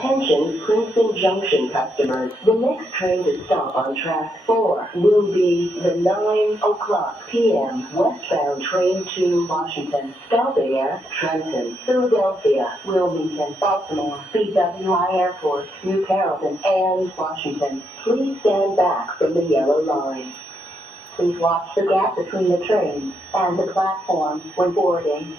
Attention Princeton Junction customers, the next train to stop on track 4 will be the 9 p.m. westbound train to Washington, stopping at Trenton, Philadelphia, Wilmington, Baltimore, BWI Airport, New Carrollton, and Washington. Please stand back from the yellow line. Please watch the gap between the trains and the platform when boarding.